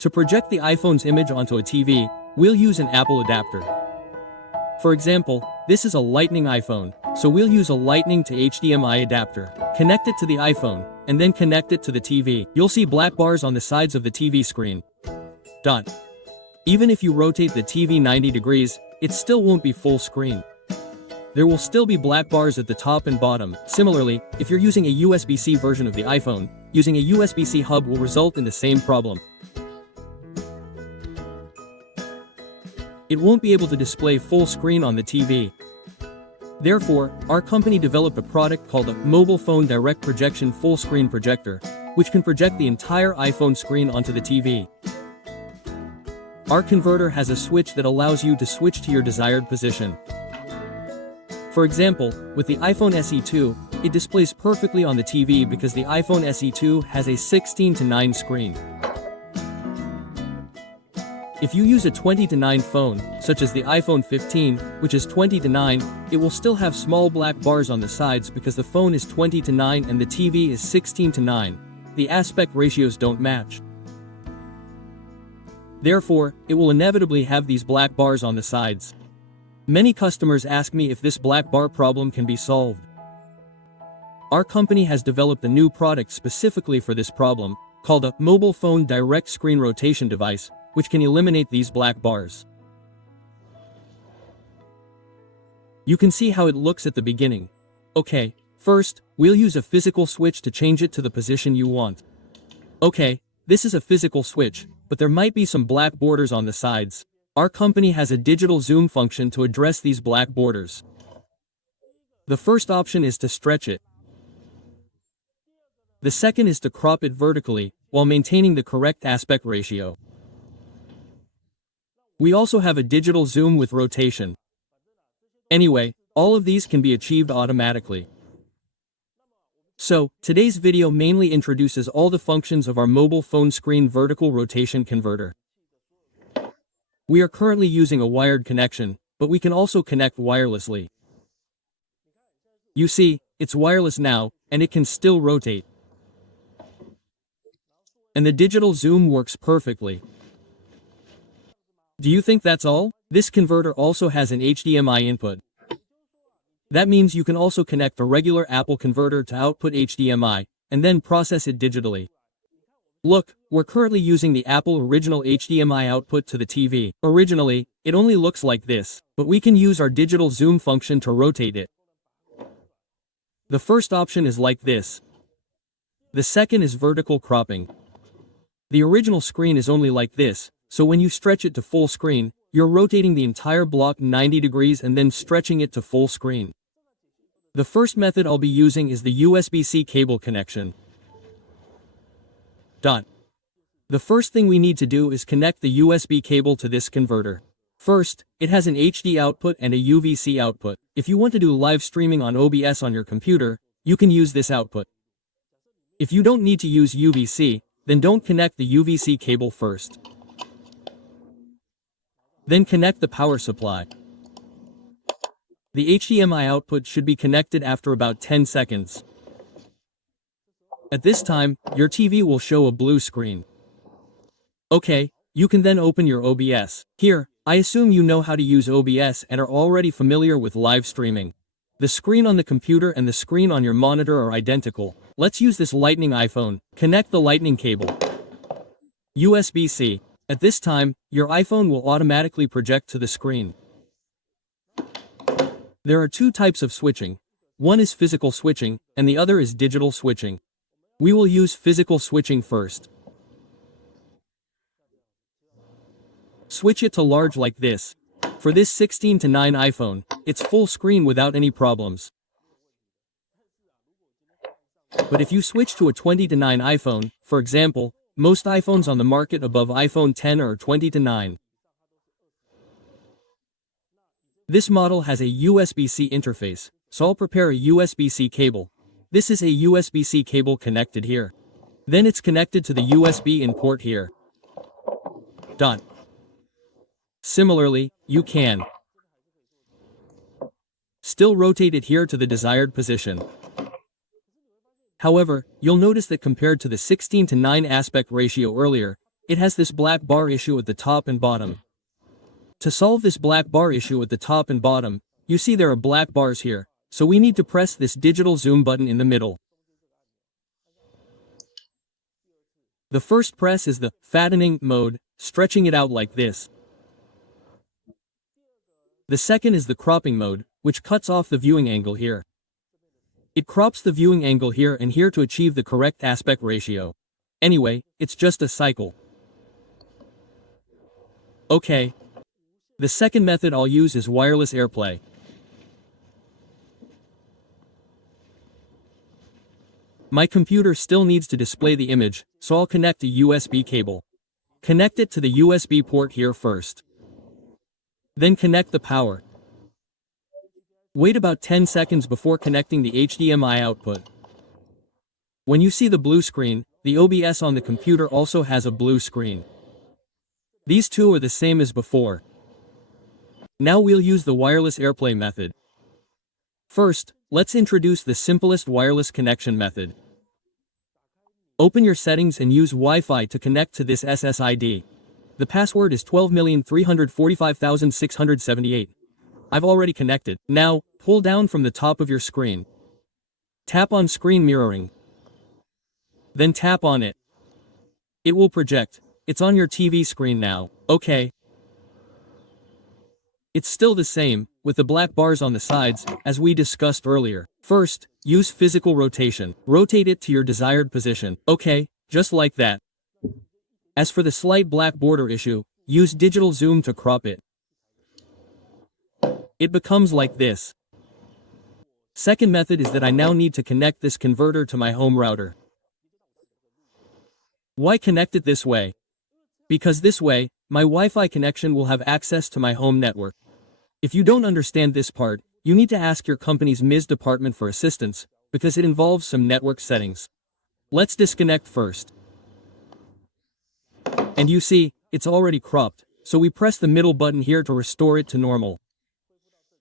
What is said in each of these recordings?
To project the iPhone's image onto a TV, we'll use an Apple adapter. For example, this is a Lightning iPhone, so we'll use a Lightning to HDMI adapter, connect it to the iPhone, and then connect it to the TV. You'll see black bars on the sides of the TV screen. Even if you rotate the TV 90 degrees, it still won't be full screen. There will still be black bars at the top and bottom. Similarly, if you're using a USB-C version of the iPhone, using a USB-C hub will result in the same problem. It won't be able to display full screen on the TV. Therefore, our company developed a product called a Mobile Phone Direct Projection Full Screen Projector, which can project the entire iPhone screen onto the TV. Our converter has a switch that allows you to switch to your desired position. For example, with the iPhone SE2, it displays perfectly on the TV because the iPhone SE2 has a 16:9 screen. If you use a 20:9 phone, such as the iPhone 15, which is 20:9, it will still have small black bars on the sides because the phone is 20:9 and the TV is 16:9. The aspect ratios don't match. Therefore, it will inevitably have these black bars on the sides. Many customers ask me if this black bar problem can be solved. Our company has developed a new product specifically for this problem, called a Mobile Phone Direct Screen Rotation Device, which can eliminate these black bars. You can see how it looks at the beginning. Okay, first, we'll use a physical switch to change it to the position you want. Okay, this is a physical switch, but there might be some black borders on the sides. Our company has a digital zoom function to address these black borders. The first option is to stretch it. The second is to crop it vertically, while maintaining the correct aspect ratio. We also have a digital zoom with rotation. Anyway, all of these can be achieved automatically. So, today's video mainly introduces all the functions of our mobile phone screen vertical rotation converter. We are currently using a wired connection, but we can also connect wirelessly. You see, it's wireless now, and it can still rotate. And the digital zoom works perfectly. Do you think that's all? This converter also has an HDMI input. That means you can also connect a regular Apple converter to output HDMI, and then process it digitally. Look, we're currently using the Apple original HDMI output to the TV. Originally, it only looks like this, but we can use our digital zoom function to rotate it. The first option is like this. The second is vertical cropping. The original screen is only like this, so when you stretch it to full screen, you're rotating the entire block 90 degrees and then stretching it to full screen. The first method I'll be using is the USB-C cable connection. The first thing we need to do is connect the USB cable to this converter. First, it has an HD output and a UVC output. If you want to do live streaming on OBS on your computer, you can use this output. If you don't need to use UVC, then don't connect the UVC cable first. Then connect the power supply. The HDMI output should be connected after about 10 seconds. At this time, your TV will show a blue screen. Okay, you can then open your OBS. Here, I assume you know how to use OBS and are already familiar with live streaming. The screen on the computer and the screen on your monitor are identical. Let's use this Lightning iPhone. Connect the Lightning cable. USB-C. At this time, your iPhone will automatically project to the screen. There are two types of switching. One is physical switching, and the other is digital switching. We will use physical switching first. Switch it to large like this. For this 16:9 iPhone, it's full screen without any problems. But if you switch to a 20:9 iPhone, for example, most iPhones on the market above iPhone 10 are 20:9. This model has a USB-C interface, so I'll prepare a USB-C cable. This is a USB-C cable connected here. Then it's connected to the USB in port here. Similarly, you can still rotate it here to the desired position. However, you'll notice that compared to the 16:9 aspect ratio earlier, it has this black bar issue at the top and bottom. To solve this black bar issue at the top and bottom, you see there are black bars here, so we need to press this digital zoom button in the middle. The first press is the fattening mode, stretching it out like this. The second is the cropping mode, which cuts off the viewing angle here. It crops the viewing angle here and here to achieve the correct aspect ratio. Anyway, it's just a cycle. Okay. The second method I'll use is wireless AirPlay. My computer still needs to display the image, so I'll connect a USB cable. Connect it to the USB port here first. Then connect the power. Wait about 10 seconds before connecting the HDMI output. When you see the blue screen, the OBS on the computer also has a blue screen. These two are the same as before. Now we'll use the wireless AirPlay method. First, let's introduce the simplest wireless connection method. Open your settings and use Wi-Fi to connect to this SSID. The password is 12,345,678. I've already connected. Now, pull down from the top of your screen. Tap on screen mirroring. Then tap on it. It will project. It's on your TV screen now. Okay. It's still the same, with the black bars on the sides, as we discussed earlier. First, use physical rotation. Rotate it to your desired position. Okay, just like that. As for the slight black border issue, use digital zoom to crop it. It becomes like this. Second method is that I now need to connect this converter to my home router. Why connect it this way? Because this way, my Wi-Fi connection will have access to my home network. If you don't understand this part, you need to ask your company's MIS department for assistance, because it involves some network settings. Let's disconnect first. And you see, it's already cropped, so we press the middle button here to restore it to normal.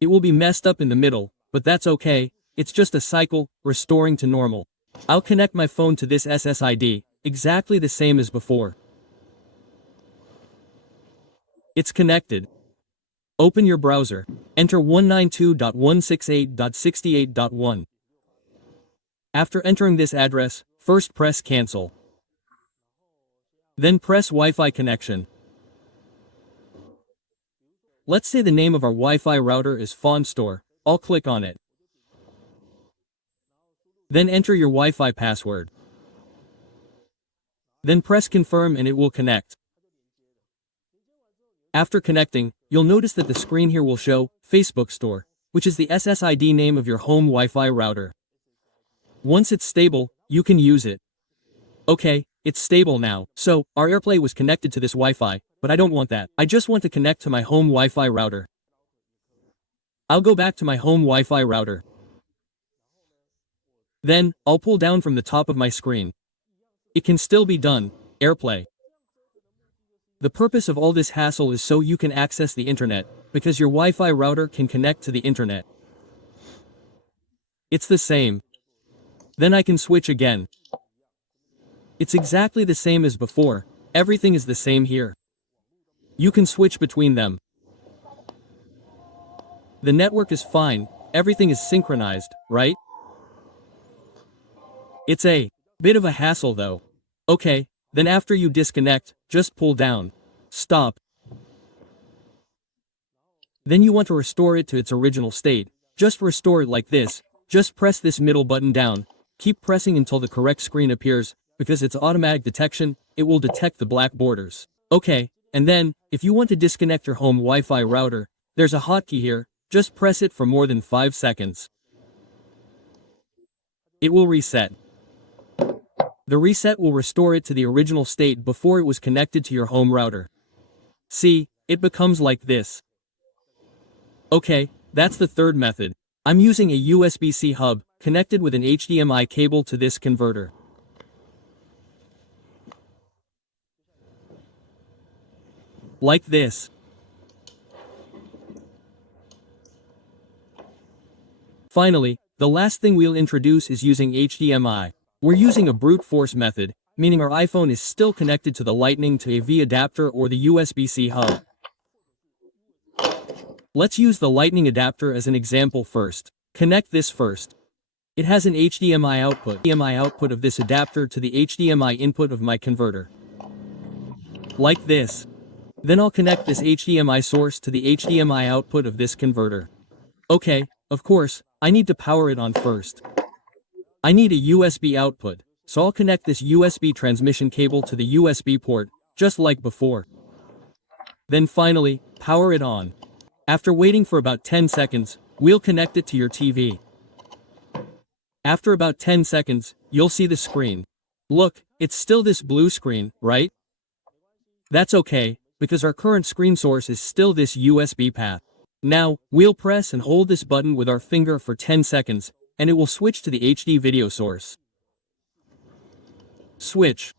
It will be messed up in the middle, but that's okay, it's just a cycle, restoring to normal. I'll connect my phone to this SSID, exactly the same as before. It's connected. Open your browser. Enter 192.168.68.1. After entering this address, first press Cancel. Then press Wi-Fi connection. Let's say the name of our Wi-Fi router is FawnStore. I'll click on it. Then enter your Wi-Fi password. Then press Confirm and it will connect. After connecting, you'll notice that the screen here will show Facebook Store, which is the SSID name of your home Wi-Fi router. Once it's stable, you can use it. Okay, it's stable now, so our AirPlay was connected to this Wi-Fi, but I don't want that. I just want to connect to my home Wi-Fi router. I'll go back to my home Wi-Fi router. Then, I'll pull down from the top of my screen. It can still be done. AirPlay. The purpose of all this hassle is so you can access the internet, because your Wi-Fi router can connect to the internet. It's the same. Then I can switch again. It's exactly the same as before, everything is the same here. You can switch between them. The network is fine, everything is synchronized, right? It's a bit of a hassle though. Okay, then after you disconnect, just pull down. Stop. Then you want to restore it to its original state. Just restore it like this. Just press this middle button down. Keep pressing until the correct screen appears, because it's automatic detection, it will detect the black borders. Okay, and then, if you want to disconnect your home Wi-Fi router, there's a hotkey here, just press it for more than 5 seconds. It will reset. The reset will restore it to the original state before it was connected to your home router. See, it becomes like this. Okay, that's the third method. I'm using a USB-C hub, connected with an HDMI cable to this converter. Like this. Finally, the last thing we'll introduce is using HDMI. We're using a brute force method, meaning our iPhone is still connected to the Lightning to AV adapter or the USB-C hub. Let's use the Lightning adapter as an example first. Connect this first. It has an HDMI output of this adapter to the HDMI input of my converter. Like this. Then I'll connect this HDMI source to the HDMI output of this converter. Okay, of course, I need to power it on first. I need a USB output, so I'll connect this USB transmission cable to the USB port, just like before. Then finally, power it on. After waiting for about 10 seconds, we'll connect it to your TV. After about 10 seconds, you'll see the screen. Look, it's still this blue screen, right? That's okay, because our current screen source is still this USB path. Now, we'll press and hold this button with our finger for 10 seconds, and it will switch to the HD video source. Switch.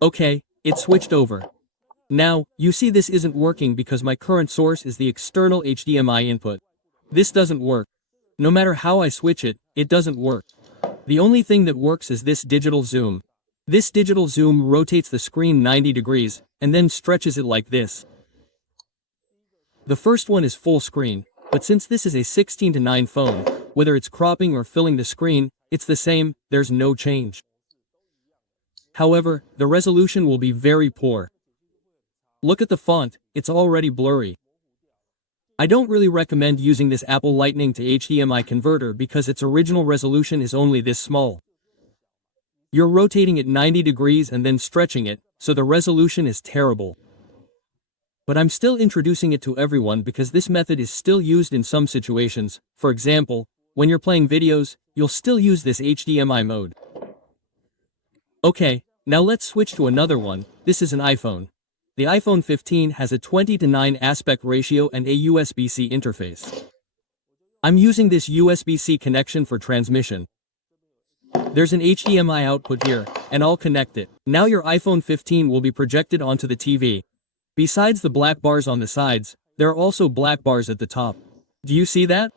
Okay, it switched over. Now, you see this isn't working because my current source is the external HDMI input. This doesn't work. No matter how I switch it, it doesn't work. The only thing that works is this digital zoom. This digital zoom rotates the screen 90 degrees, and then stretches it like this. The first one is full screen, but since this is a 16:9 phone, whether it's cropping or filling the screen, it's the same, there's no change. However, the resolution will be very poor. Look at the font, it's already blurry. I don't really recommend using this Apple Lightning to HDMI converter because its original resolution is only this small. You're rotating it 90 degrees and then stretching it, so the resolution is terrible. But I'm still introducing it to everyone because this method is still used in some situations. For example, when you're playing videos, you'll still use this HDMI mode. Okay, now let's switch to another one. This is an iPhone. The iPhone 15 has a 20:9 aspect ratio and a USB-C interface. I'm using this USB-C connection for transmission. There's an HDMI output here, and I'll connect it. Now your iPhone 15 will be projected onto the TV. Besides the black bars on the sides, there are also black bars at the top. Do you see that?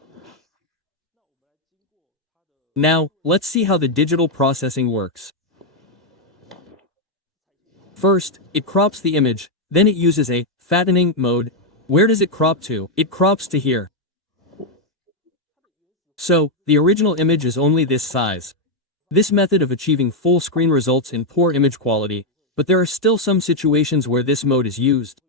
Now, let's see how the digital processing works. First, it crops the image, then it uses a fattening mode. Where does it crop to? It crops to here. So, the original image is only this size. This method of achieving full screen results in poor image quality, but there are still some situations where this mode is used.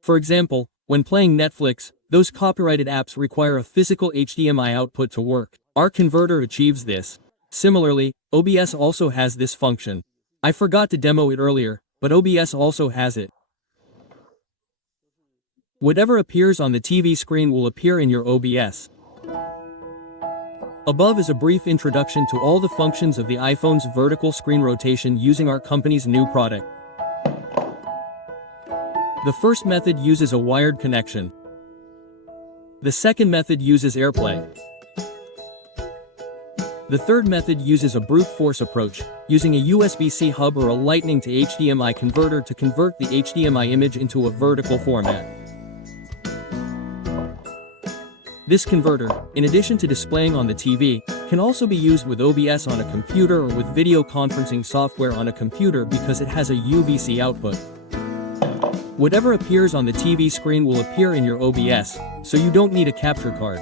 For example, when playing Netflix, those copyrighted apps require a physical HDMI output to work. Our converter achieves this. Similarly, OBS also has this function. I forgot to demo it earlier, but OBS also has it. Whatever appears on the TV screen will appear in your OBS. Above is a brief introduction to all the functions of the iPhone's vertical screen rotation using our company's new product. The first method uses a wired connection. The second method uses AirPlay. The third method uses a brute force approach, using a USB-C hub or a Lightning to HDMI converter to convert the HDMI image into a vertical format. This converter, in addition to displaying on the TV, can also be used with OBS on a computer or with video conferencing software on a computer because it has a USB-C output. Whatever appears on the TV screen will appear in your OBS, so you don't need a capture card.